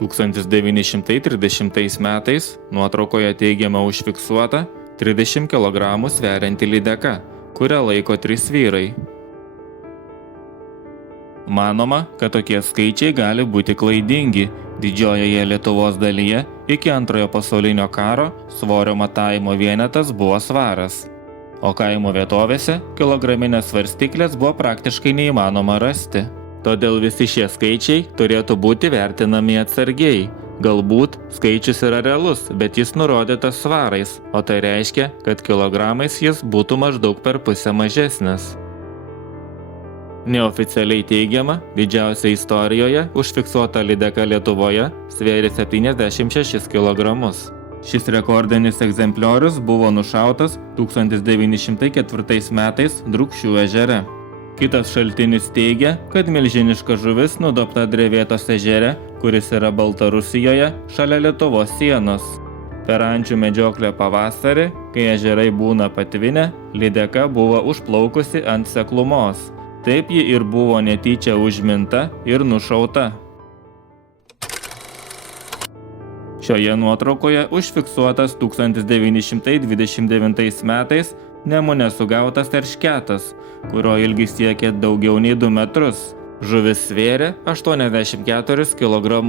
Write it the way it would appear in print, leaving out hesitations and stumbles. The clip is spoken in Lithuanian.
1930 metais nuotraukoje teigiama užfiksuota 30 kg sverianti lydeka, kurią laiko 3 vyrai. Manoma, kad tokie skaičiai gali būti klaidingi. Didžiojoje Lietuvos dalyje iki Antrojo pasaulinio karo svorio matavimo vienetas buvo svaras, o kaimo vietovėse kilograminės svarstyklės buvo praktiškai neįmanoma rasti. Todėl visi šie skaičiai turėtų būti vertinami atsargiai. Galbūt skaičius yra realus, bet jis nurodytas svarais, o tai reiškia, kad kilogramais jis būtų maždaug per pusę mažesnis. Neoficialiai teigiama, didžiausia istorijoje užfiksuota lydeka Lietuvoje svėrė 76 kg. Šis rekordinis egzempliorius buvo nušautas 1904 metais Drūkšių ežere. Kitas šaltinis teigia, kad milžiniška žuvis nudobta Drevėtos ežere, kuris yra Baltarusijoje šalia Lietuvos sienos. Per ančių medžioklę pavasarį, kai ežerai būna patvinę, lydeka buvo užplaukusi ant seklumos. Taip ji ir buvo netyčia užminta ir nušauta. Šioje nuotraukoje užfiksuotas 1929 metais Nemune sugautas eršketas, kurio ilgis siekė daugiau nei 2 metrus. Žuvis svėrė 84 kg.